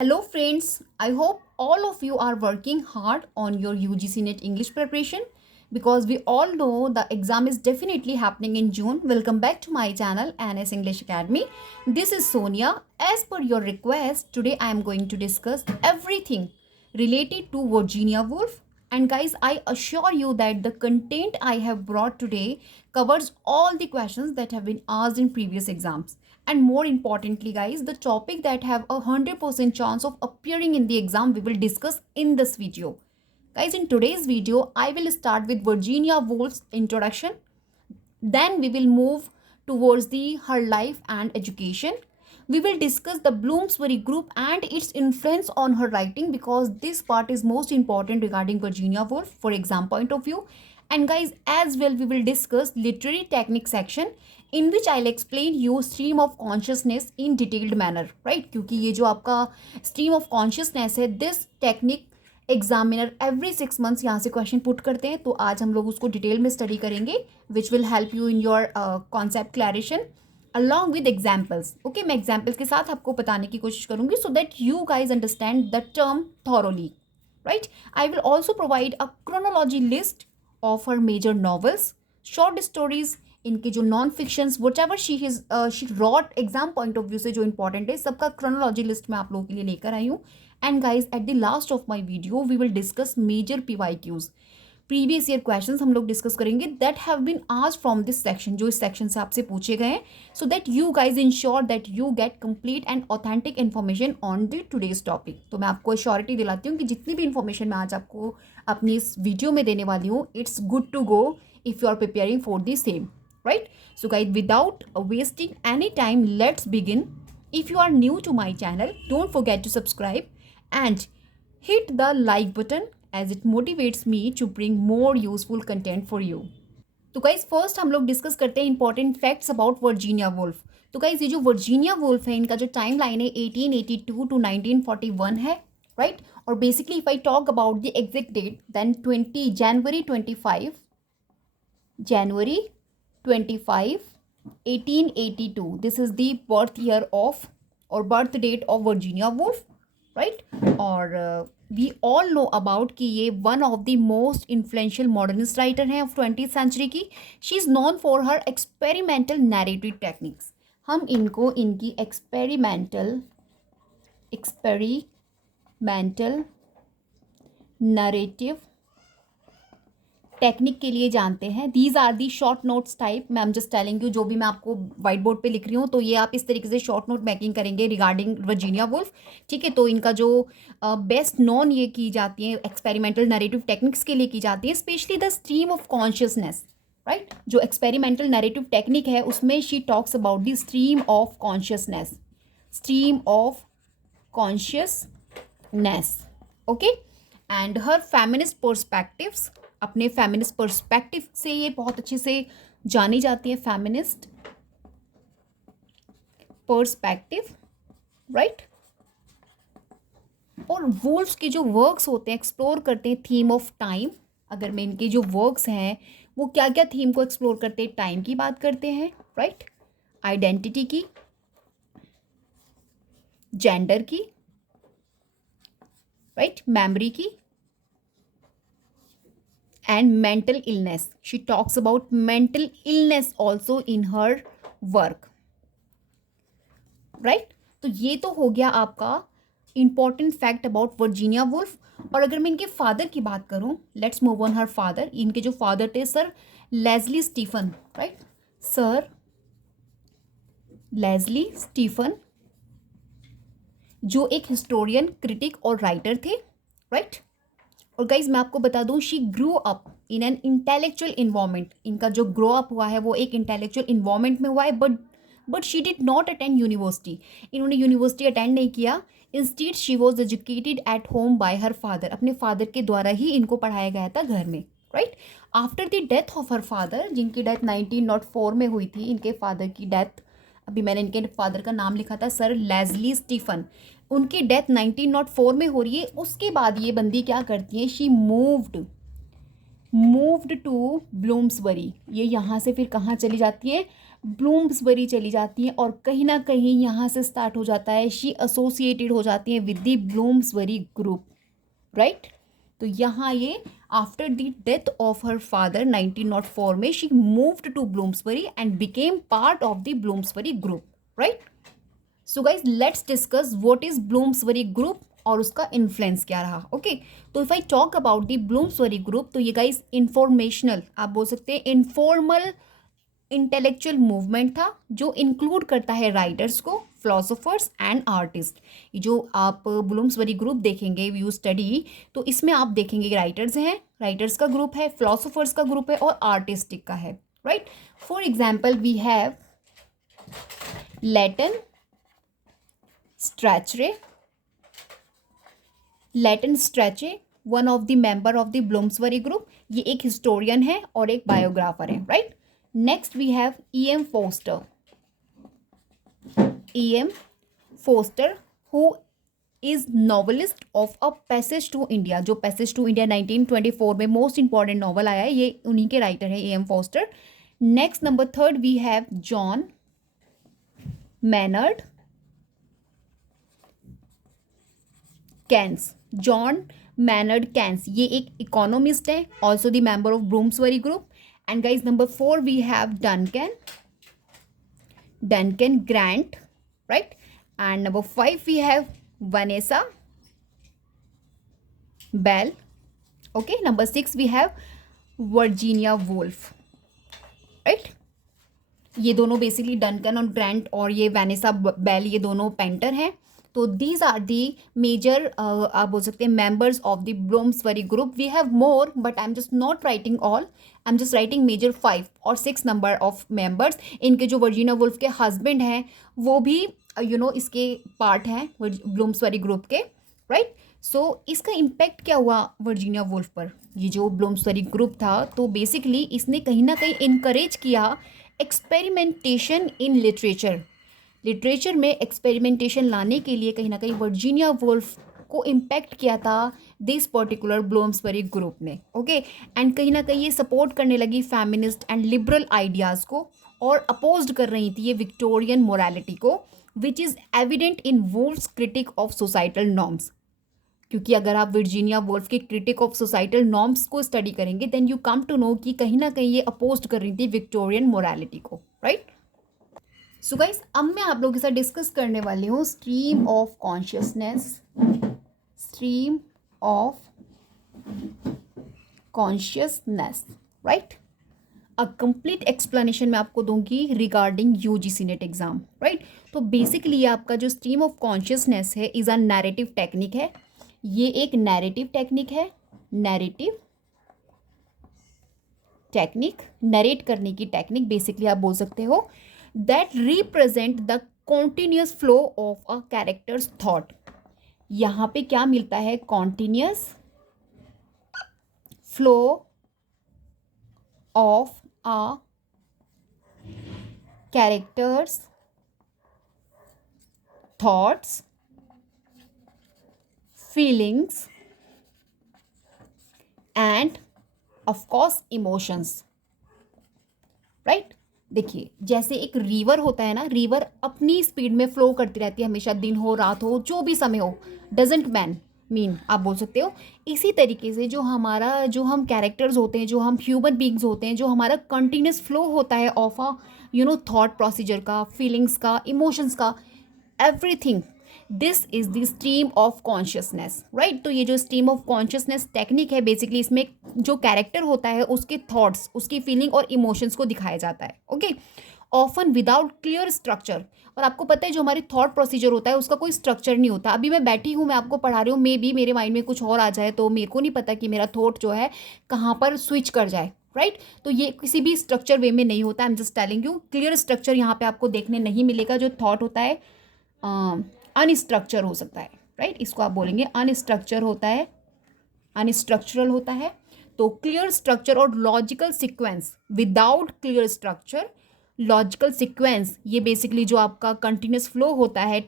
Hello friends, I hope all of you are working hard on your UGC NET English preparation because we all know the exam is definitely happening in June. Welcome back to my channel NS English Academy. This is Sonia. As per your request, today I am going to discuss everything related to Virginia Woolf. And guys, I assure you that the content I have brought today covers all the questions that have been asked in previous exams. And more importantly, guys, the topic that have 100% chance of appearing in the exam we will discuss in this video. Guys, in today's video, I will start with Virginia Woolf's introduction. Then we will move towards her life and education. We will discuss the Bloomsbury Group and its influence on her writing because this part is most important regarding Virginia Woolf for exam point of view. And guys, as well, we will discuss literary technique section in which I'll explain you stream of consciousness in detailed manner, right? क्योंकि ये जो आपका stream of consciousness है, this technique examiner every 6 months यहाँ से question put करते हैं, तो आज हम लोग उसको डिटेल में स्टडी करेंगे which will help you in your concept clarification along with examples. Okay, मैं एग्जाम्पल्स के साथ आपको बताने की कोशिश करूंगी so that you guys understand the term thoroughly. Right, I will also provide a chronology list of her major novels, short stories, इनके जो non fictions whatever she wrote exam point of view से जो important है सबका chronology list मैं आप लोगों के लिए लेकर आई हूँ. And guys, at the last of my video, we will discuss major PYQs. Previous year questions हम लोग डिस्कस करेंगे that have been asked from this section, जो इस सेक्शन से आपसे पूछे गए हैं, so that you guys ensure that you get complete and authentic information on the today's topic. तो मैं आपको श्योरिटी दिलाती हूँ कि जितनी भी इन्फॉर्मेशन मैं आज आपको अपनी इस वीडियो में देने वाली हूँ, it's good to go if you are preparing for the same. Right, so guys without wasting any time let's begin. If you are new to my channel, don't forget to subscribe and hit the like button as it motivates me to bring more useful content for you. तो guys first हम लोग discuss करते हैं important facts about Virginia wolf. तो guys ये जो Virginia Woolf है, इनका जो टाइम लाइन है 1882 टू 1941 है. राइट, और basically if I talk about the exact date then January 25 1882. This is the birth year of or birth date of Virginia Woolf, right? और we all know about कि ये one of the most influential modernist writer हैं of 20th century की. She is known for her experimental narrative techniques. हम इनको इनकी experimental narrative technique के लिए जानते हैं. These are the short notes type. मैं एम जस्ट टेलिंग यू, जो भी मैं आपको वाइट बोर्ड पे लिख रही हूँ तो ये आप इस तरीके से शॉर्ट नोट मेकिंग करेंगे रिगार्डिंग वर्जीनिया वुल्फ. ठीक है, तो इनका जो बेस्ट नॉन ये की जाती है एक्सपेरिमेंटल नैरेटिव टेक्निक्स के लिए की जाती है, specially the stream of consciousness. Right, जो एक्सपेरिमेंटल नैरेटिव टेक्निक है उसमें she talks about the stream of consciousness. Okay, and her feminist perspectives, अपने फेमिनिस्ट पर्सपेक्टिव से ये बहुत अच्छे से जानी जाती है. Feminist perspective, right. और वुल्फ के जो वर्क्स होते हैं एक्सप्लोर करते हैं थीम ऑफ टाइम. अगर मैं इनके जो वर्क्स हैं वो क्या क्या थीम को एक्सप्लोर करते हैं, टाइम की बात करते हैं, राइट, आइडेंटिटी की, जेंडर की, राइट, मेमोरी की, and mental illness. She talks about mental illness also in her work. Right? तो ये तो हो गया आपका important fact about Virginia Woolf. और अगर मैं इनके फादर की बात करूं, let's move on her father. इनके जो फादर थे sir Leslie Stephen. Right, sir Leslie Stephen जो एक हिस्टोरियन, क्रिटिक और राइटर थे. राइट, और गाइज मैं आपको बता दूं she grew up in an intellectual environment. इनका जो ग्रो अप हुआ है वो एक इंटेलेक्चुअल इन्वायरमेंट में हुआ है, but she did not attend university. इन्होंने यूनिवर्सिटी अटेंड नहीं किया. Instead she was educated at home bye her father. अपने फादर के द्वारा ही इनको पढ़ाया गया था घर में. Right, after the death of her father, जिनकी डेथ 1904 में हुई थी, इनके फादर की डेथ, अभी मैंने इनके फादर का नाम लिखा था सर लेस्ली स्टीफन, उनकी डेथ 1904 में हो रही है. उसके बाद ये बंदी क्या करती है, शी मूव्ड टू ब्लूम्सबरी. ये यहाँ से फिर कहाँ चली जाती है, ब्लूम्सबरी चली जाती हैं और कहीं ना कहीं यहाँ से स्टार्ट हो जाता है, शी एसोसिएटेड हो जाती हैं with the Bloomsbury group, right. तो यहाँ ये after the death of her father 1904 में she moved to Bloomsbury and became part of the Bloomsbury group, right. So guys let's discuss what is Bloomsbury group और उसका influence क्या रहा, okay. तो if I talk about the Bloomsbury group, तो ये guys informational, आप बोल सकते हैं इनफॉर्मल इंटेलेक्चुअल मूवमेंट था जो इंक्लूड करता है राइटर्स को, फिलोसोफर्स एंड आर्टिस्ट। ये जो आप ब्लूम्सबरी ग्रुप देखेंगे यू स्टडी, तो इसमें आप देखेंगे राइटर्स हैं, राइटर्स का ग्रुप है, फिलोसोफर्स का ग्रुप है और आर्टिस्टिक का है, right. For example we have Lytton Strachey, Lytton Strachey one of the member of the Bloomsbury group, ये एक हिस्टोरियन है और एक बायोग्राफर है, right. Next we have E.M. Forster, E.M. Forster who is novelist of a passage to India, जो passage to India 1924 में most important novel आया है, ये उन्हीं के राइटर है E.M. Forster. Next number third we have John Maynard Keynes, John Maynard Keynes, ये एक इकोनॉमिस्ट है, also the member of Bloomsbury group. And guys number four we have Duncan Grant, right. And number five we have Vanessa Bell, okay. Number six we have Virginia Woolf, right. ये दोनों basically Duncan और grant और ये Vanessa bell, ये दोनों painter हैं। तो these are the major आप बोल सकते हैं members of the Bloomsbury group. We have more but I am just not writing all, I am just writing major 5 और 6 नंबर ऑफ मेंबर्स। इनके जो वर्जीनिया वुल्फ के हस्बैंड हैं वो भी इसके पार्ट हैं ब्लूम्सबरी ग्रुप के, राइट। सो इसका इम्पैक्ट क्या हुआ वर्जीनिया वुल्फ पर, ये जो ब्लूम्सबरी ग्रुप था, तो बेसिकली इसने कहीं ना कहीं इनकरेज किया एक्सपेरिमेंटेशन इन लिटरेचर में एक्सपेरिमेंटेशन लाने के लिए कहीं ना कहीं वर्जीनिया वुल्फ को इम्पैक्ट किया था दिस पर्टिकुलर ब्लूम्सबरी ग्रुप ने, ओके। एंड कहीं ना कहीं ये सपोर्ट करने लगी फेमिनिस्ट एंड लिबरल आइडियाज़ को और अपोज्ड कर रही थी ये विक्टोरियन मोरालिटी को, which is evident in Woolf's critique of societal norms. क्योंकि अगर आप वर्जीनिया वुल्फ की क्रिटिक ऑफ सोसाइटल नॉर्म्स को स्टडी करेंगे then you come to know कि कहीं ना कहीं ये अपोज्ड कर रही थी विक्टोरियन मोरालिटी को, राइट। सो गाइस अब मैं आप लोगों के साथ डिस्कस करने वाली हूँ stream of consciousness, right. A complete explanation मैं आपको दूंगी regarding UGC net exam, right. तो बेसिकली आपका जो स्ट्रीम ऑफ कॉन्शियसनेस है इज अ नैरेटिव टेक्निक है, ये एक नैरेटिव टेक्निक है, नैरेटिव टेक्निक, नरेट करने की टेक्निक बेसिकली आप बोल सकते हो, that represent the continuous flow of a characters thought. यहाँ पे क्या मिलता है, continuous flow of a characters thoughts, feelings end of course emotions, right. देखिए जैसे एक रिवर होता है ना, रिवर अपनी स्पीड में फ्लो करती रहती है हमेशा, दिन हो रात हो जो भी समय हो, डजेंट मीन आप बोल सकते हो। इसी तरीके से जो हम कैरेक्टर्स होते हैं, जो हम ह्यूमन बींग्स होते हैं, जो हमारा कंटिन्यूस फ्लो होता है ऑफ अ थॉट प्रोसीजर का, फीलिंग्स का, इमोशंस का, everything, this is the stream of consciousness, right. तो ये जो स्ट्रीम ऑफ कॉन्शियसनेस टेक्निक है बेसिकली इसमें जो कैरेक्टर होता है उसके थॉट्स, उसकी फीलिंग और इमोशंस को दिखाया जाता है, okay. Often without clear structure, और आपको पता है जो हमारी थॉट प्रोसीजर होता है उसका कोई स्ट्रक्चर नहीं होता। अभी मैं बैठी हूँ, मैं आपको पढ़ा रही हूँ, मे बी मेरे माइंड में कुछ और आ जाए तो मेरे को नहीं पता कि मेरा थॉट जो है कहाँ पर स्विच कर जाए, राइट। तो ये किसी भी स्ट्रक्चर वे में नहीं होता, आई am just telling you, clear structure यहाँ पे आपको देखने नहीं मिलेगा। जो थॉट होता है अनस्ट्रक्चर हो सकता है, राइट, इसको आप बोलेंगे अनस्ट्रक्चर होता है, अनस्ट्रक्चरल होता है। तो क्लियर स्ट्रक्चर और logical sequence, without clear structure logical sequence, ये बेसिकली जो आपका कंटिन्यूस फ्लो होता है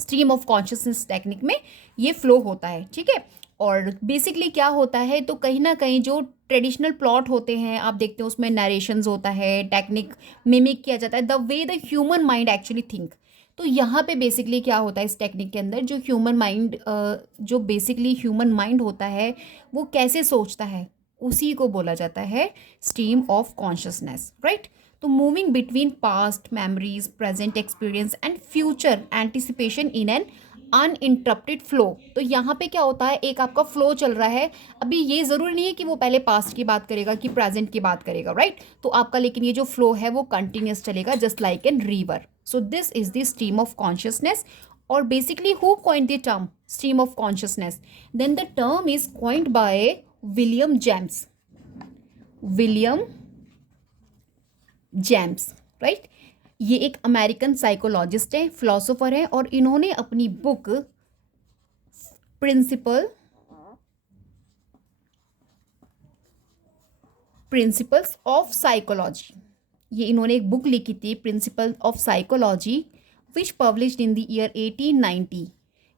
स्ट्रीम ऑफ कॉन्शियसनेस टेक्निक में, ये फ्लो होता है, ठीक है। और बेसिकली क्या होता है, तो कहीं ना कहीं जो ट्रेडिशनल प्लॉट होते हैं आप देखते हो उसमें नरेशंस होता है, टेक्निक मिमिक किया जाता है, the way the human mind actually think. तो यहाँ पे बेसिकली क्या होता है इस टेक्निक के अंदर, जो ह्यूमन माइंड जो बेसिकली ह्यूमन माइंड होता है वो कैसे सोचता है, उसी को बोला जाता है स्ट्रीम ऑफ कॉन्शियसनेस, राइट। तो moving between past memories, present experience and future anticipation in an uninterrupted flow. तो यहाँ पे क्या होता है, एक आपका फ्लो चल रहा है। अभी ये ज़रूरी नहीं है कि वो पहले पास्ट की बात करेगा कि प्रेजेंट की बात करेगा, राइट। तो आपका लेकिन ये जो फ्लो है वो कंटिन्यूस चलेगा, just like an river. So this is the stream of consciousness. और basically who coined the term stream of consciousness? Then the term is coined by William James. William James, right. ये एक American psychologist है, philosopher है, और इन्होंने अपनी book principle principles of psychology, ये इन्होंने एक बुक लिखी थी principle of psychology, which published in the year 1890।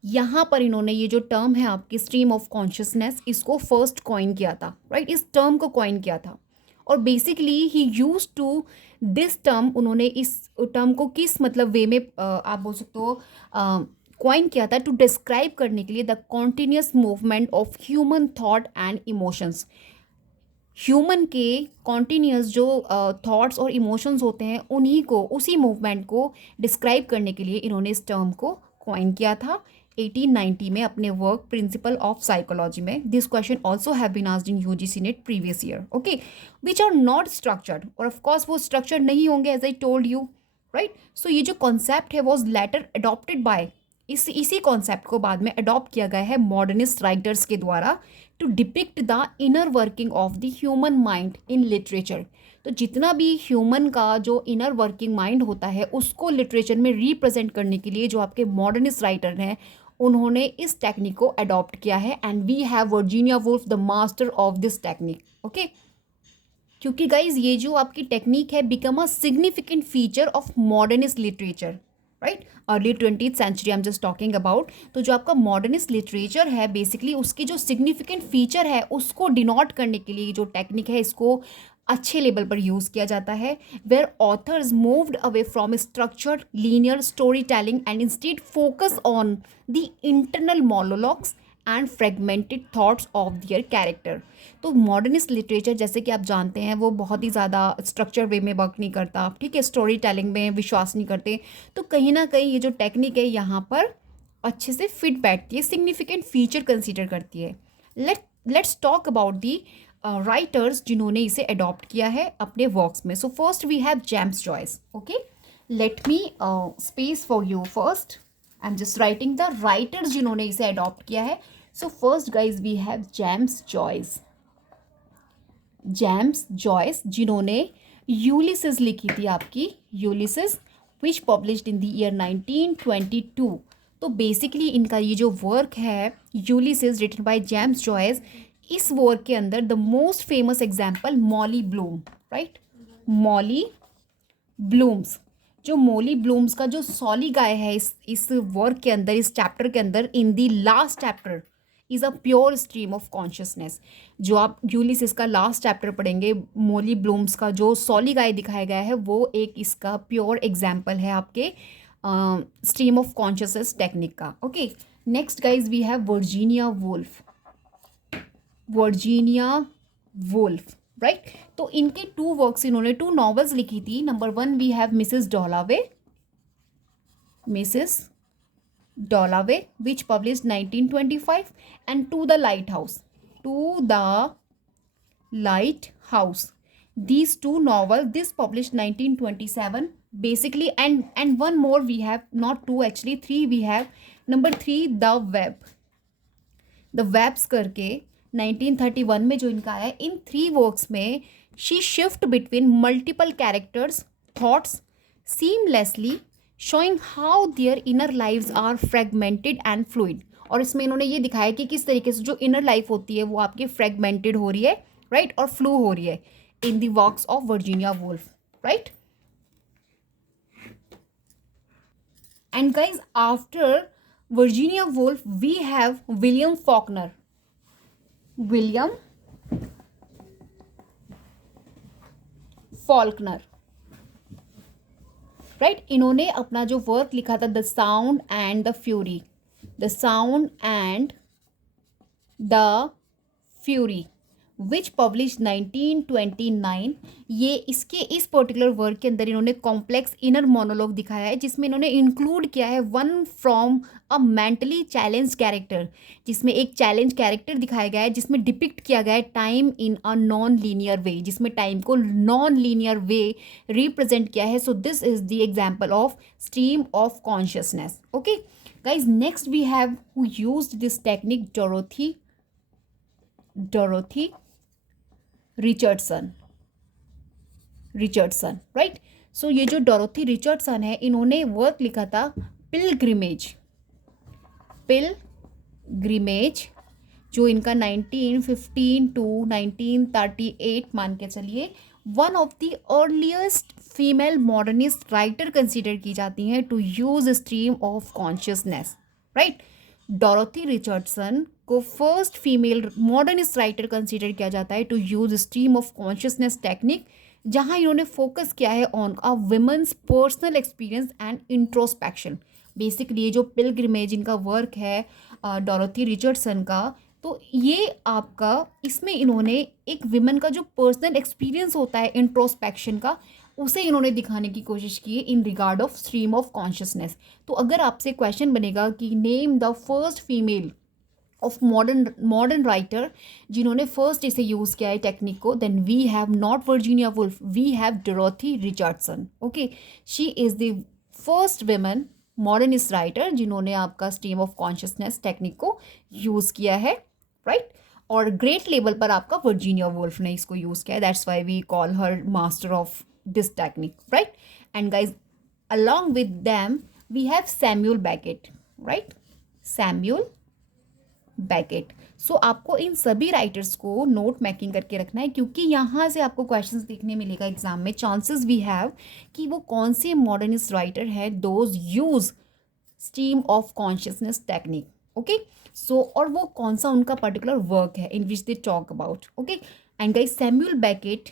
यहाँ पर इन्होंने ये जो टर्म है आपकी स्ट्रीम ऑफ कॉन्शियसनेस, इसको फर्स्ट कॉइन किया था, राइट। इस टर्म को कॉइन किया था। और basically he use to this term, उन्होंने इस टर्म को किस मतलब वे में आप बोल सकते हो कॉइन किया था, टू डिस्क्राइब करने के लिए the continuous movement of human thought and emotions. Human के कॉन्टिन्यूस जो थॉट्स और इमोशंस होते हैं उन्हीं को, उसी मूवमेंट को डिस्क्राइब करने के लिए इन्होंने इस टर्म को कॉइन किया था 1890 में अपने वर्क प्रिंसिपल ऑफ साइकोलॉजी में। This question also have been asked in UGC NET previous year, okay, which are not structured. और ऑफकोर्स वो स्ट्रक्चर्ड नहीं होंगे, as I told you, right. So ये जो कॉन्सेप्ट है वॉज लेटर अडॉप्टेड बाय, इसी concept को बाद में अडॉप्ट किया गया है मॉडर्निस्ट राइटर्स के द्वारा, to depict the inner working of the human mind in literature. तो जितना भी ह्यूमन का जो इनर वर्किंग माइंड होता है उसको लिटरेचर में रिप्रेजेंट करने के लिए जो आपके मॉडर्निस्ट राइटर हैं उन्होंने इस टेक्निक को अडॉप्ट किया है। And we have Virginia Woolf the master of this technique, okay. क्योंकि गाइज ये जो आपकी टेक्निक है become a significant feature of modernist literature, right. Early 20th century I am just talking about. तो जो आपका मॉडर्निस्ट लिटरेचर है basically उसकी जो सिग्निफिकेंट फीचर है उसको डिनोट करने के लिए जो टेक्निक है इसको अच्छे लेवल पर यूज़ किया जाता है, where authors moved away from structured linear story telling and instead focus on the internal monologues and fragmented thoughts of their character. तो मॉडर्निस्ट लिटरेचर जैसे कि आप जानते हैं वो बहुत ही ज़्यादा स्ट्रक्चर वे में वर्क नहीं करता, ठीक है, स्टोरी टेलिंग में विश्वास नहीं करते। तो कहीं ना कहीं ये जो टेक्निक है यहाँ पर अच्छे से फिट बैठती है, सिग्निफिकेंट फीचर कंसीडर करती है। Let's talk about the writers जिन्होंने इसे अडॉप्ट किया है अपने वर्क्स में। So first we have James Joyce, okay. Let me space for you first, I am just writing the writers जिन्होंने इसे अडॉप्ट किया है। So first guys we have James Joyce. James Joyce जिन्होंने Ulysses लिखी थी आपकी, Ulysses, which published in the year 1922। तो basically इनका ये जो वर्क है Ulysses written by James Joyce, इस वर्क के अंदर the most famous example Molly Bloom, right, Molly Blooms. जो मॉली ब्लूम्स का जो सॉली गाय है इस वर्क के अंदर, इस चैप्टर के अंदर, in the last chapter is a pure stream of consciousness. जो आप यूलिसिस का लास्ट चैप्टर पढ़ेंगे, मॉली ब्लूम्स का जो सॉली गाय दिखाया गया है वो एक इसका प्योर एग्जाम्पल है आपके स्ट्रीम ऑफ कॉन्शियसनेस टेक्निक का, okay. Next guys we have Virginia Woolf. Virginia Woolf, right. तो इनके टू वर्क्स, इन्होंने टू नॉवेल्स लिखी थी। Number one we have Mrs Dalloway, Mrs Dalloway which published 1925, and to the lighthouse, to the lighthouse. These two novels, this published 1927 basically, and one more we have, not two actually, three we have. Number three, The Web, the waves करके 1931 में जो इनका है। इन three works में she shift between multiple characters thoughts seamlessly, showing how their inner lives are fragmented and fluid. और इसमें इन्होंने ये दिखाया कि किस तरीके से जो इनर लाइफ होती है वो आपकी फ्रेगमेंटेड हो रही है, राइट, और फ्लू हो रही है in the works of Virginia Woolf, right. And guys, after Virginia Woolf, we have William Faulkner. William Faulkner, right. इन्होंने अपना जो वर्क लिखा था the sound and the fury, the sound and the fury which publish 1929। ये इसके इस particular work के अंदर इन्होंने कॉम्प्लेक्स इनर मोनोलॉग दिखाया है, जिसमें इन्होंने इंक्लूड किया है one from a mentally challenge character, जिसमें एक चैलेंज कैरेक्टर दिखाया गया है, जिसमें डिपिक्ट किया गया है time in a non linear way, जिसमें टाइम को नॉन लीनियर वे रिप्रेजेंट किया है। So this is the example of stream of consciousness. Okay guys, next we have who used this technique, Dorothy Richardson, right. So ये जो Dorothy Richardson है, इन्होंने work लिखा था पिलग्रिमेज, जो इनका 1915 टू 1938 मान के चलिए, one of the earliest female modernist writer consider की जाती हैं to use stream of consciousness, right. Dorothy Richardson को first female modernist writer consider किया जाता है to use stream of consciousness technique, जहां इन्होंने फोकस किया है on a women's personal experience and introspection. Basically ये जो पिलग्रिमेज इनका वर्क है डोरोथी रिचर्डसन का, तो ये आपका इसमें इन्होंने एक विमेन का जो पर्सनल एक्सपीरियंस होता है इंट्रोस्पेक्शन का, उसे इन्होंने दिखाने की कोशिश की है in regard of stream of consciousness. तो अगर आपसे क्वेश्चन बनेगा कि name the first female of modern writer जिन्होंने फर्स्ट इसे यूज़ किया है टेक्निक को, then we have not Virginia Woolf, we have Dorothy Richardson. Okay, she is the first women modernist writer जिन्होंने आपका स्ट्रीम ऑफ कॉन्शियसनेस टेक्निक को use किया है, राइट। और ग्रेट लेवल पर आपका वर्जीनिया वुल्फ ने इसको यूज़ किया है, that's why we call her master of this technique, right. And guys, along with them we have Samuel Beckett, right? Samuel Beckett. सो आपको इन सभी राइटर्स को नोट मेकिंग करके रखना है, क्योंकि यहाँ से आपको क्वेश्चंस देखने मिलेगा एग्जाम में, चांसेस वी हैव कि वो कौन से मॉडर्निस्ट राइटर है those use stream of consciousness technique. Okay, so और वो कौन सा उनका पर्टिकुलर वर्क है in which they talk about. Okay, and guys, Samuel Beckett,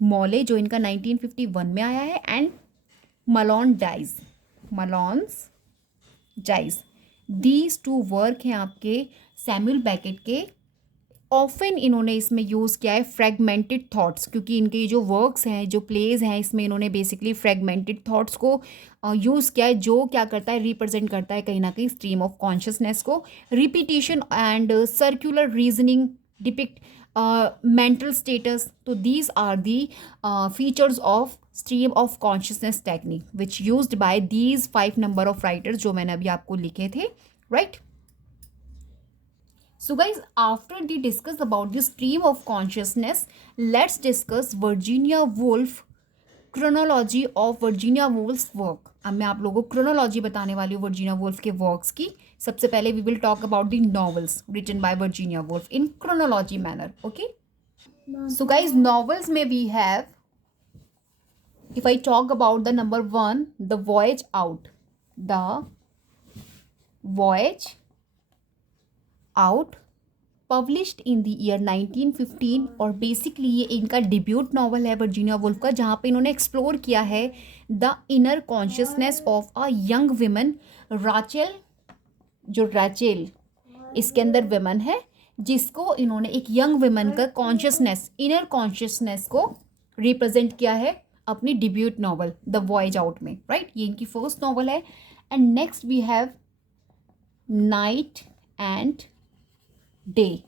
Molloy जो इनका 1951 में आया है, and Malone's dies, these two work हैं आपके सैमुअल बेकेट के। ऑफन इन्होंने इसमें यूज़ किया है फ्रेगमेंटेड थॉट्स, क्योंकि इनके जो वर्क्स हैं, जो प्लेज हैं, इसमें इन्होंने बेसिकली फ्रेगमेंटेड थॉट्स को यूज़ किया है, जो क्या करता है, रिप्रेजेंट करता है कहीं ना कहीं स्ट्रीम ऑफ कॉन्शियसनेस को। Repetition and circular reasoning depict mental status. तो these are the features of stream of consciousness technique which used by these 5 number of writers जो मैंने अभी आपको लिखे थे, right. So guys, after we discuss about the stream of consciousness, let's discuss Virginia Woolf, chronology of Virginia Woolf's work. अब मैं आप लोगों को क्रोनोलॉजी बताने वाली हूँ वर्जीनिया वुल्फ के वर्क्स की। सबसे पहले we will talk about the novels written by Virginia Woolf in chronology manner. Okay, so guys, novels में we have, if I talk about the number 1, the voyage out, published in the year 1915, और basically ये इनका debut novel है Virginia Woolf का, जहाँ पे इन्होंने explore किया है the inner consciousness of a young woman Rachel. जो रैचेल इसके अंदर विमन है, जिसको इन्होंने एक यंग विमन का कॉन्शियसनेस, इनर कॉन्शियसनेस को रिप्रेजेंट किया है अपनी debut novel the voyage out में, राइट। ये इनकी फर्स्ट नॉवल है। And next we have night and day,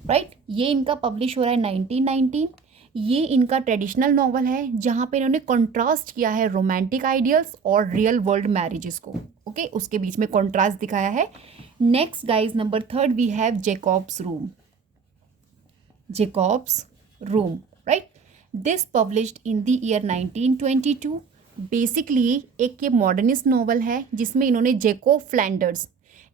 right. ये इनका पब्लिश हो रहा है 1919। ये इनका ट्रेडिशनल नॉवल है, जहाँ पे इन्होंने कंट्रास्ट किया है रोमांटिक आइडियल्स और रियल वर्ल्ड मैरिजेस को। ओके, उसके बीच में कंट्रास्ट दिखाया है। Next guys, number 3 we have Jacob's room, right. This published in the year 1922। Basically एक ये मॉडर्निस्ट नॉवल है, जिसमें इन्होंने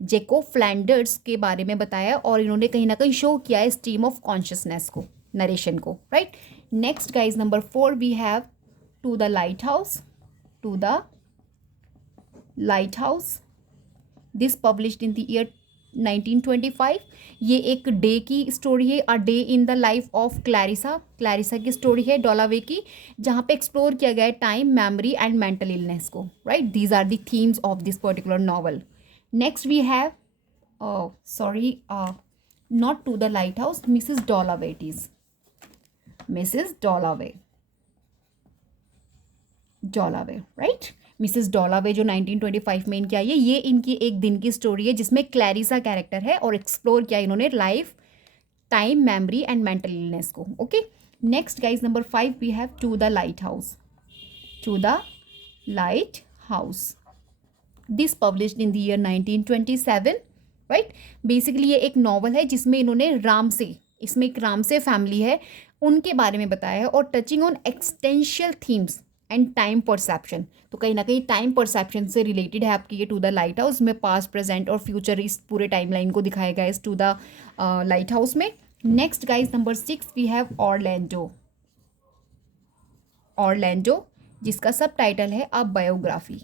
जेकोब फ्लैंडर्स के बारे में बताया, और इन्होंने कहीं ना कहीं शो किया है स्ट्रीम ऑफ कॉन्शियसनेस को, नरेशन को, right. Next guys, number 4 we have to the lighthouse. This published in the year 1925। ये एक डे की स्टोरी है, a day in the life of Clarissa की स्टोरी है डॉलावे की, जहाँ पे एक्सप्लोर किया गया है time, memory and mental illness को, right. These are the themes of this particular novel. Next we have sorry not to the lighthouse, Mrs Dalloway, it is Mrs Dalloway, right. Mrs Dalloway जो 1925 में इनकी आई है, ये इनकी एक दिन की स्टोरी है जिसमें क्लैरिसा कैरेक्टर है और एक्सप्लोर किया इन्होंने life, time, memory and mental illness को। Okay, next guys number 5 we have to the lighthouse. To the lighthouse, this published in the year 1927, right. Basically ये एक novel है जिसमें इन्होंने रामसे, इसमें एक रामसे फैमिली है, उनके बारे में बताया है और touching on existential themes and time perception. तो कहीं ना कहीं टाइम परसेप्शन से रिलेटेड है आपकी ये टू द लाइट हाउस में, पास्ट, प्रेजेंट और फ्यूचर इस पूरे टाइम लाइन को दिखाया गया इस टू द लाइट हाउस में। Next guys number 6 we have Orlando, जिसका सब टाइटल है अ बायोग्राफी,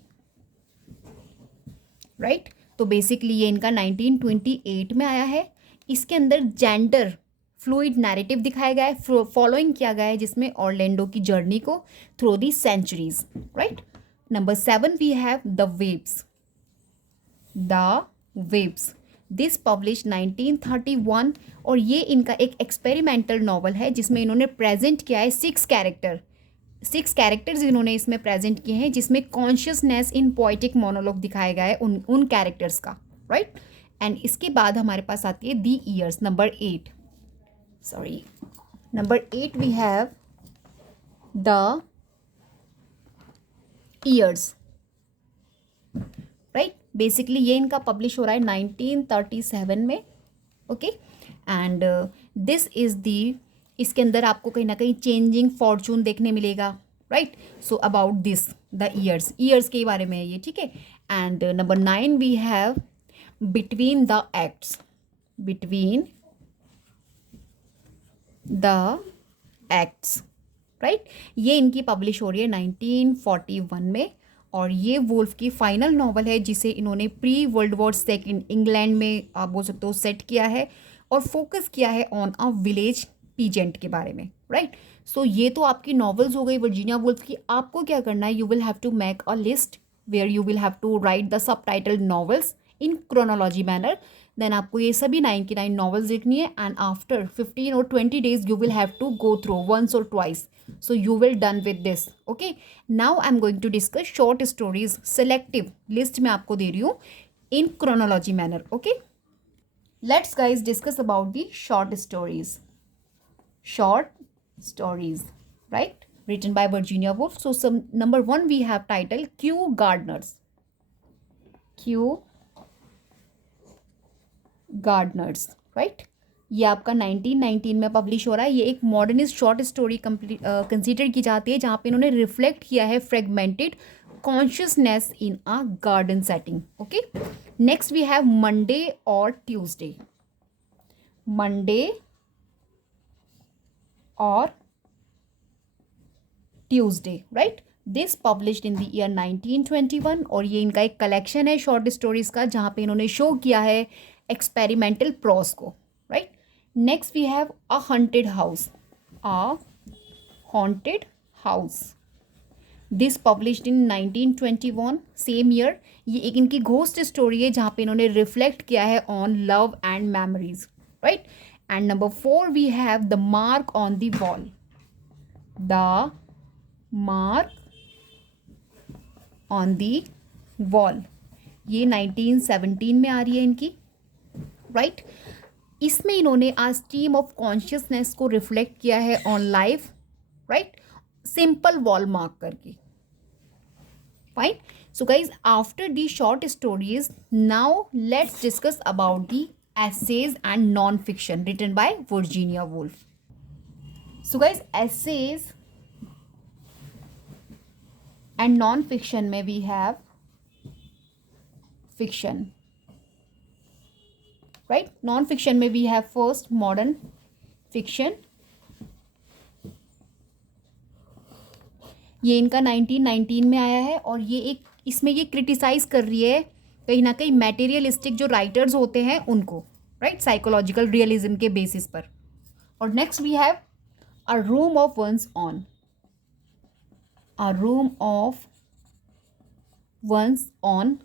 राइट। तो बेसिकली ये इनका 1928 में आया है। इसके अंदर जेंडर फ्लूइड नैरेटिव दिखाया गया है, फॉलोइंग किया गया है जिसमें ऑरलैंडो की जर्नी को through the centuries, right. Number 7 we have the waves, this publish 1931 और ये इनका एक एक्सपेरिमेंटल नॉवल है जिसमें इन्होंने प्रेजेंट किया है 6 कैरेक्टर्स इन्होंने इसमें प्रेजेंट किए हैं, जिसमें कॉन्शियसनेस इन पोएटिक मोनोलॉग दिखाया गया है उन कैरेक्टर्स का, राइट। एंड इसके बाद हमारे पास आती है the years, number 8 we have the years, right. Basically ये इनका पब्लिश हो रहा है 1937 में, okay. And this is the, इसके अंदर आपको कहीं ना कहीं चेंजिंग फॉर्चून देखने मिलेगा, right. So about this the years के बारे में है ये, ठीक है। And number 9 we have between the acts, right. ये इनकी पब्लिश हो रही है 1941 में और ये वुल्फ की फाइनल नॉवल है जिसे इन्होंने pre world war second England में आप बोल सकते हो सेट किया है और फोकस किया है ऑन अ विलेज पीजेंट के बारे में, राइट। सो ये तो आपकी नॉवेल्स हो गई वर्जीनिया वुल्फ की। आपको क्या करना है, you will have to make a list where you will have to write the subtitled novels in chronology manner. Then आपको ये सभी 9 की 9 नॉवेल्स लिखनी है एंड आफ्टर 15 और 20 days you will have to go through once और twice, so you will done with this, okay। now I'm going to discuss short stories, selective list में आपको दे रही हूँ in chronology manner, okay। let's guys discuss about the short stories, right, written by Virginia Woolf। so some number 1 we have title Kew Gardners, right। ये आपका 1919 में publish हो रहा है। ये एक मॉडर्निस्ट शॉर्ट स्टोरी कंसीडर की जाती है जहाँ पे इन्होंने रिफ्लेक्ट किया है fragmented consciousness in a garden setting, okay. Next we have Monday और Tuesday, right. This published in the year 1921 और ये इनका एक कलेक्शन है शॉर्ट स्टोरीज का जहाँ पे इन्होंने शो किया है एक्सपेरिमेंटल प्रोस को, right. Next we have a haunted house, this published in 1921 same year. ये एक इनकी घोस्ट स्टोरी है जहाँ पे इन्होंने रिफ्लेक्ट किया है on love and memories, right. And number 4 we have the mark on the wall, ये 1917 में आ रही है इनकी, राइट। इसमें इन्होंने आज स्ट्रीम ऑफ कॉन्शियसनेस को रिफ्लेक्ट किया है on life, right, simple wall mark करके, fine. So guys after the short stories now let's discuss about the essays and non-fiction written by Virginia Woolf। so guys essays and non-fiction में we have fiction, right। non-fiction में we have first modern fiction, ये इनका 1919 में आया है और ये एक इसमें ये क्रिटिसाइज कर रही है कहीं ना कहीं मैटेरियलिस्टिक जो राइटर्स होते हैं उनको, राइट, साइकोलॉजिकल रियलिज्म के बेसिस पर। और next we have a room of one's own, a room of one's own,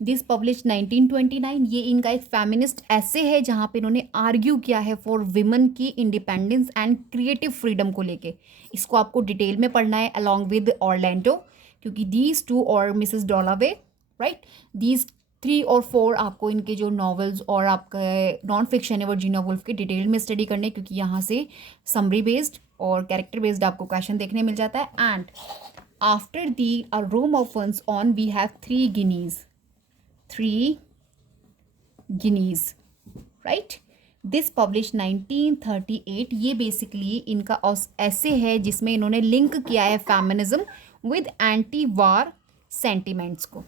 this publish 1929। ये इनका एक फेमिनिस्ट ऐसे है जहाँ पे इन्होंने आर्ग्यू किया है फॉर विमेन की इंडिपेंडेंस एंड क्रिएटिव फ्रीडम को लेके। इसको आपको डिटेल में पढ़ना है अलॉन्ग विद ऑरलैंडो, क्योंकि दीज टू और मिसेस डॉलावे, राइट, दीज 3 और 4 आपको इनके जो नॉवेल्स और आपका नॉन फिक्शन है वर्जीनिया वुल्फ के डिटेल में स्टडी करने, क्योंकि यहाँ से समरी बेस्ड और कैरेक्टर बेस्ड आपको क्वेश्चन देखने मिल जाता है। And after the a room of one's on we have 3 guineas, 3 guineas, right, this publish 1938। ये बेसिकली इनका ऐसे है जिसमें इन्होंने लिंक किया है feminism with anti war sentiments को।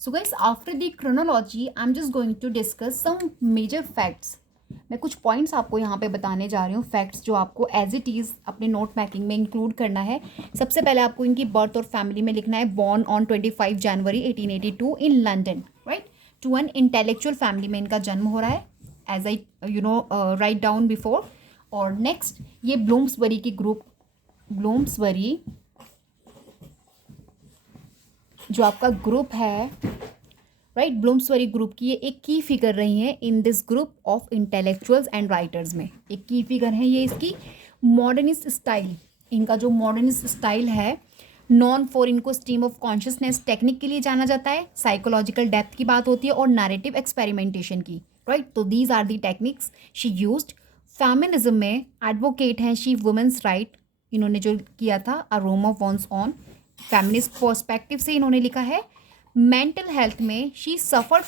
So guys, after the chronology I am just going to discuss some major facts. मैं कुछ पॉइंट्स आपको यहाँ पे बताने जा रही हूँ, फैक्ट्स जो आपको एज इट इज़ अपने नोट मेकिंग में इंक्लूड करना है। सबसे पहले आपको इनकी बर्थ और फैमिली में लिखना है, born on 25 January 1882 in London, right, to an intellectual family में इनका जन्म हो रहा है, as I write down before. और नेक्स्ट, ये ब्लूम्सबरी की ग्रुप, ब्लूम्सबरी जो आपका ग्रुप है, राइट, ब्लूम्सबरी ग्रुप की ये एक की फिगर रही है in this group of intellectuals and writers में। एक की फिगर है ये इसकी। मॉडर्निस्ट स्टाइल, इनका जो मॉडर्निस्ट स्टाइल है, नॉन फॉर इनको स्ट्रीम ऑफ कॉन्शियसनेस टेक्निक के लिए जाना जाता है, साइकोलॉजिकल डेप्थ की बात होती है और नैरेटिव एक्सपेरिमेंटेशन की, राइट। तो these are the techniques she used. Feminism में एडवोकेट हैं शी, वुमेन्स राइट, इन्होंने जो किया था a room of one's own, feminist perspective से इन्होंने लिखा है। मेंटल हेल्थ में she suffered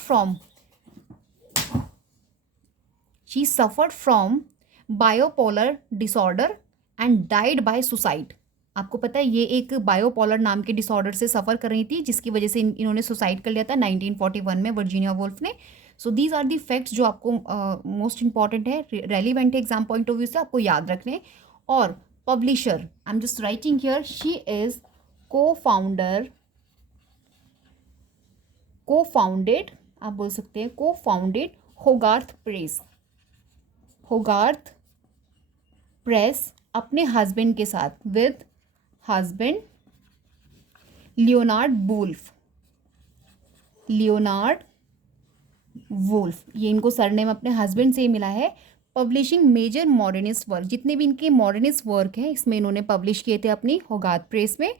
from bipolar disorder and died by suicide. आपको पता है ये एक बायोपोलर नाम के डिसऑर्डर से सफ़र कर रही थी, जिसकी वजह से इन्होंने सुसाइड कर लिया था 1941 में वर्जीनिया वुल्फ ने। So these are the facts जो आपको मोस्ट इंपॉर्टेंट है, रेलिवेंट है एग्जाम पॉइंट ऑफ व्यू से, आपको याद रखने। और publisher, I am just writing here, she is co founded, आप बोल सकते हैं co founded Hogarth press, Hogarth press अपने हस्बैंड के साथ, विद हस्बैंड लियोनार्ड वुल्फ, ये इनको सरनेम अपने हस्बैंड से ही मिला है। पब्लिशिंग मेजर मॉडर्निस्ट वर्क, जितने भी इनके मॉडर्निस्ट वर्क हैं इसमें इन्होंने पब्लिश किए थे अपनी होगार्थ प्रेस में।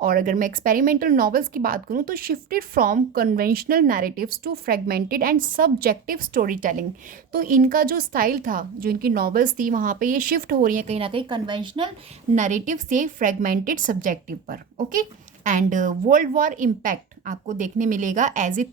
और अगर मैं एक्सपेरिमेंटल नॉवेल्स की बात करूँ तो shifted from conventional narratives to fragmented and subjective storytelling. तो इनका जो स्टाइल था, जो इनकी नॉवेल्स थी, वहाँ पे ये शिफ्ट हो रही है कहीं ना कहीं कन्वेंशनल नैरेटिव से फ्रेगमेंटेड सब्जेक्टिव पर, okay. And world war impact आपको देखने मिलेगा as a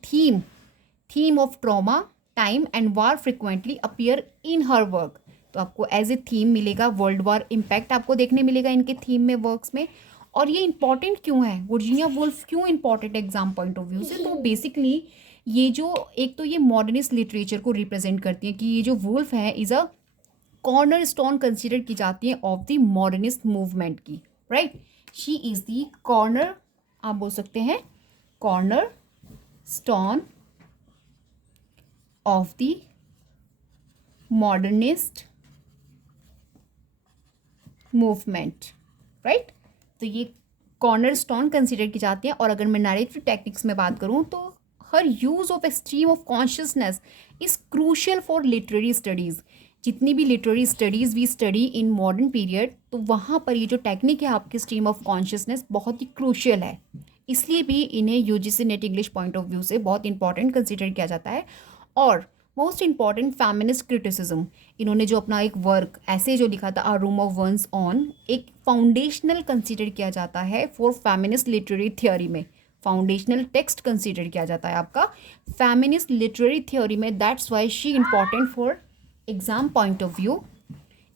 theme of trauma, time and war frequently appear in her work. तो आपको एज ए थीम मिलेगा, वर्ल्ड वॉर इम्पैक्ट आपको देखने मिलेगा इनके थीम में, वर्क्स में। और ये इंपॉर्टेंट क्यों है, वर्जीनिया वुल्फ क्यों important exam point of view से? तो बेसिकली ये जो एक तो ये मॉडर्निस्ट लिटरेचर को रिप्रेजेंट करती है, कि ये जो वुल्फ है is a corner stone consider की जाती है ऑफ द मॉडर्निस्ट मूवमेंट की, right. She is the corner, आप बोल सकते हैं corner stone of the modernist movement, right. तो ये कॉर्नर स्टोन कंसिडर की जाती हैं। और अगर मैं नैरेटिव टेक्निक्स में बात करूँ तो her use of a stream of consciousness is crucial for literary studies. जितनी भी literary studies we study in modern period, तो वहाँ पर ये जो टेक्निक है आपकी स्ट्रीम ऑफ कॉन्शियसनेस बहुत ही क्रूशियल है। इसलिए भी इन्हें UGC net English point of view से बहुत इंपॉर्टेंट कंसिडर किया जाता है। और मोस्ट इंपॉर्टेंट फेमिनिस्ट क्रिटिसिज्म, इन्होंने जो अपना एक वर्क ऐसे जो लिखा था a room of one's own, एक फाउंडेशनल कंसीडर किया जाता है फॉर फेमिनिस्ट लिटरेरी थियोरी में। फाउंडेशनल टेक्स्ट कंसीडर किया जाता है आपका फेमिनिस्ट लिटरेरी थियोरी में। That's why she important for exam point of view.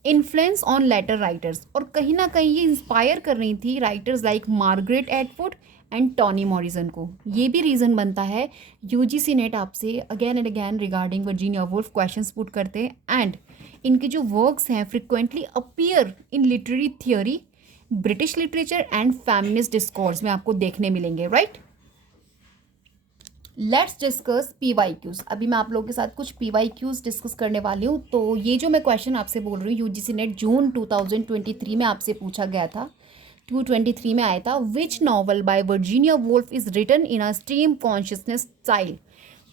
Influence on later writers, और कहीं ना कहीं ये इंस्पायर कर रही थी writers like Margaret Atwood and Toni Morrison को। ये भी रीज़न बनता है यूजीसी नेट आपसे again and again regarding Virginia Woolf questions put करते हैं। एंड इनके जो वर्क्स हैं frequently appear in literary theory, British literature and feminist discourse में आपको देखने मिलेंगे, राइट। Let's discuss PYQs। अभी मैं आप लोगों के साथ कुछ PYQs डिस्कस करने वाली हूँ। तो ये जो मैं क्वेश्चन आपसे बोल रही हूँ, यूजीसी नेट जून 2023 में आपसे पूछा गया था, 223 में आया था। Which novel by Virginia Woolf is written in a stream consciousness style.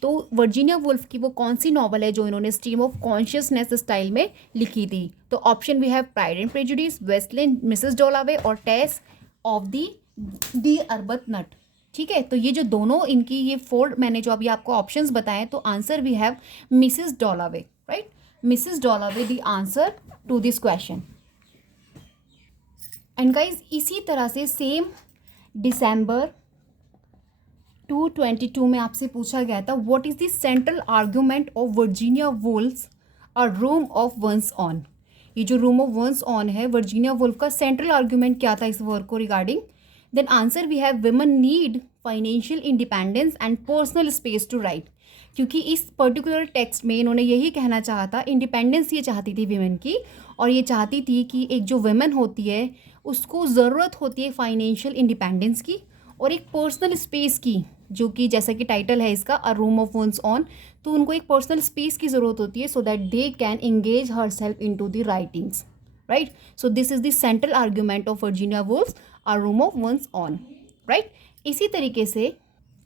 तो वर्जीनिया वुल्फ की वो कौन सी नॉवल है जो इन्होंने स्ट्रीम ऑफ कॉन्शियसनेस स्टाइल में लिखी थी? तो option we have pride and prejudice, wasteland, Mrs Dalloway और टेस ऑफ दी अर्बतनट। ठीक है, तो ये जो दोनों इनकी ये फोर मैंने जो अभी आपको ऑप्शंस बताए, तो answer we have Mrs Dalloway, right? Mrs Dalloway the answer to this question. And guys इसी तरह से सेम दिसंबर 222 में आपसे पूछा गया था, what is the central argument of Virginia Woolf a room of one's own. ये जो रूम ऑफ वंस ऑन है, वर्जीनिया वुल्फ का सेंट्रल आर्ग्यूमेंट क्या था इस वर्क को regarding? Then answer we have women need financial independence and personal space to write. क्योंकि इस पर्टिकुलर टेक्स्ट में इन्होंने यही कहना चाहा था, इंडिपेंडेंस ये चाहती थी वीमेन की, और ये चाहती थी कि एक जो वुमेन होती है उसको ज़रूरत होती है फाइनेंशियल इंडिपेंडेंस की और एक पर्सनल स्पेस की, जो कि जैसा कि टाइटल है इसका, a room of one's own. तो उनको एक पर्सनल स्पेस की ज़रूरत होती है so that they can engage herself into the writings, right? So this is the central argument of Virginia Woolf, a room of one's own, right? इसी तरीके से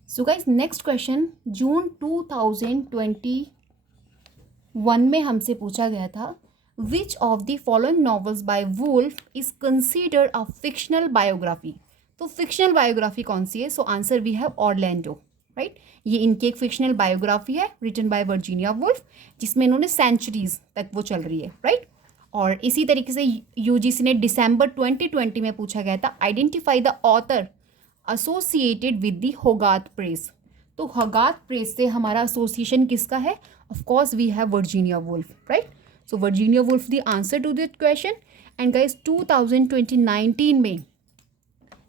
so guys next question June 2021 में हमसे पूछा गया था, which of the following novels by Woolf is considered a fictional biography. तो fictional biography कौन सी है? So answer we have Orlando, right? ये इनकी एक फिक्शनल बायोग्राफी है रिटन बाय वर्जीनिया वुल्फ, जिसमें इन्होंने सेंचुरीज तक वो चल रही है, राइट? और इसी तरीके से यूजीसी ने दिसंबर 2020 में पूछा गया था, identify the author associated with the Hogarth press. तो होगाथ प्रेस से हमारा एसोसिएशन किसका है? Of course we have Virginia Woolf, right? So Virginia Woolf the answer to this question. And guys 2019 में,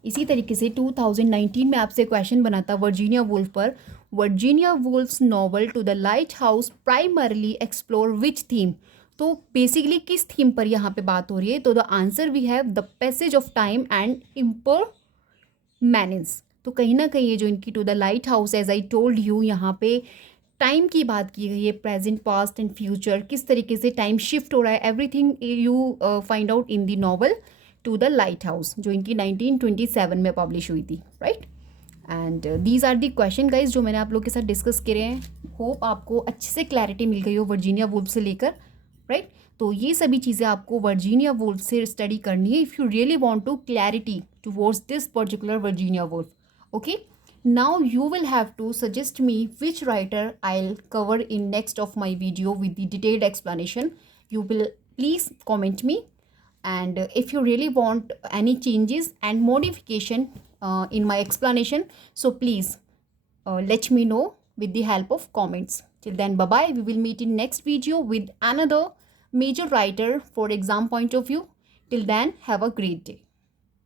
इसी तरीके से 2019 में आपसे क्वेश्चन बना था वर्जीनिया वुल्फ पर, Virginia Woolf's novel to the lighthouse primarily explore which theme. तो बेसिकली किस थीम पर यहाँ पे बात हो रही है? तो the answer we have the passage of time and impermanence. तो कहीं ना कहीं ये जो इनकी to the lighthouse, as I told you, यहाँ पे टाइम की बात की गई है, प्रेजेंट, पास्ट एंड फ्यूचर, किस तरीके से टाइम शिफ्ट हो रहा है, everything you find out in the novel to the lighthouse, जो इनकी 1927 में पब्लिश हुई थी, right? And these are the question guys जो मैंने आप लोग के साथ डिस्कस करे हैं। होप आपको अच्छे से क्लैरिटी मिल गई हो वर्जीनिया वुल्फ से लेकर, राइट? तो ये सभी चीज़ें आपको वर्जीनिया वुल्फ से स्टडी करनी है if you really want to clarity towards this particular Virginia Woolf, okay? Now you will have to suggest me which writer I'll cover in next of my video with the detailed explanation. You will please comment me, and if you really want any changes and modification in my explanation, so please let me know with the help of comments. Till then, bye bye. We will meet in next video with another major writer for exam point of view. Till then, have a great day.